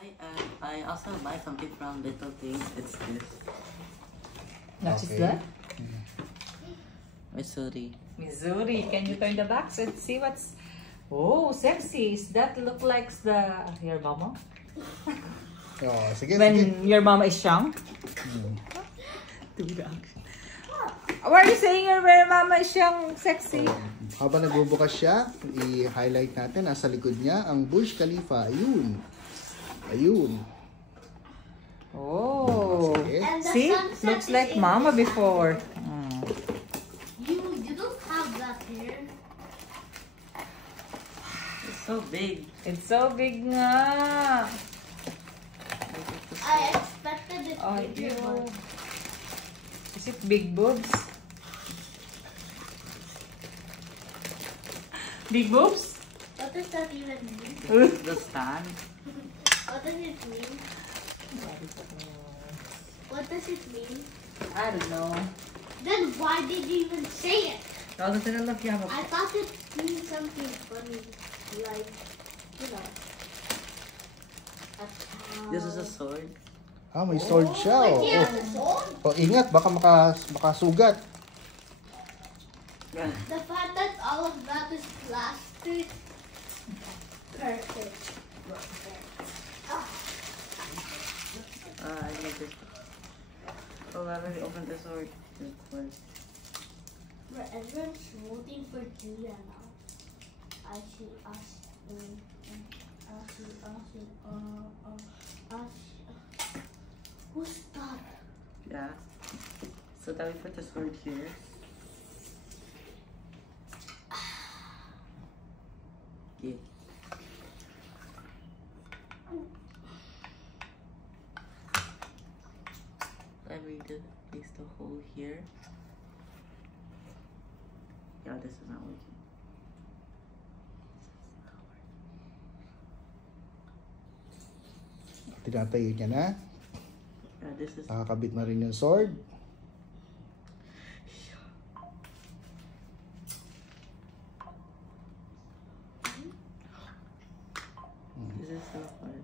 I also buy something from Little Things. It's this. What is that? Missouri. Missouri. Can you turn the box and see what's... Oh, sexy. Is that look like your mama? Oh, sige, When sige. your mama is young? Do the action. Why are you saying your mama is young, sexy? Habang nagbubukas siya, i-highlight natin, nasa likod niya, ang Burj Khalifa. Ayun. Ayun. Oh. Sige. And the See? sunset Looks is like in mama this before. You don't have that here. It's so big. It's so big nga. I expected it Oh, bigger, ew. but Is it big boobs? Big boobs? what does that even mean? The stand. What does it mean? What does it mean? I don't know. Then why did you even say it? Oh, does it look you have a... I thought it means something funny, like, you know. A cow. This is a sword. Ah, may sword siya. Wait, Oh, he has a sword? oh. Ingat, baka makasugat. Yeah. The fact that all of that is plastic. Perfect. I need this. Oh, I already opened the sword. This one. Everyone's voting for Julia now. I see us. Who's that? Yeah. So that we put the sword here. Yeah. Then we just place the hole here. Yeah, this is not working. Tinatayo niya na. Yeah, this is. Nakakabit na rin yung sword. This is so hard.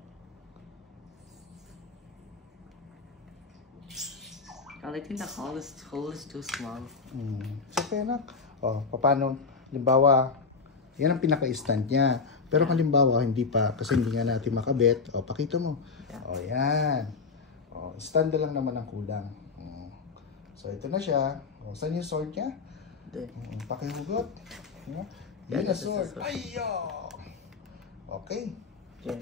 I think the hole is too small. Sige, anak. Oh, paano? Limbawa, yan ang pinaka-stand niya. Pero kung limbawa, hindi pa, kasi hindi nga natin makabit. O, pakita mo. Yeah. O, yan. O, stand lang naman ang kulang. So, ito na siya. O, saan yung sword niya? There. Pakihugot. Yeah, Yan na this is the sword. sword. Ayo! Okay. Yeah.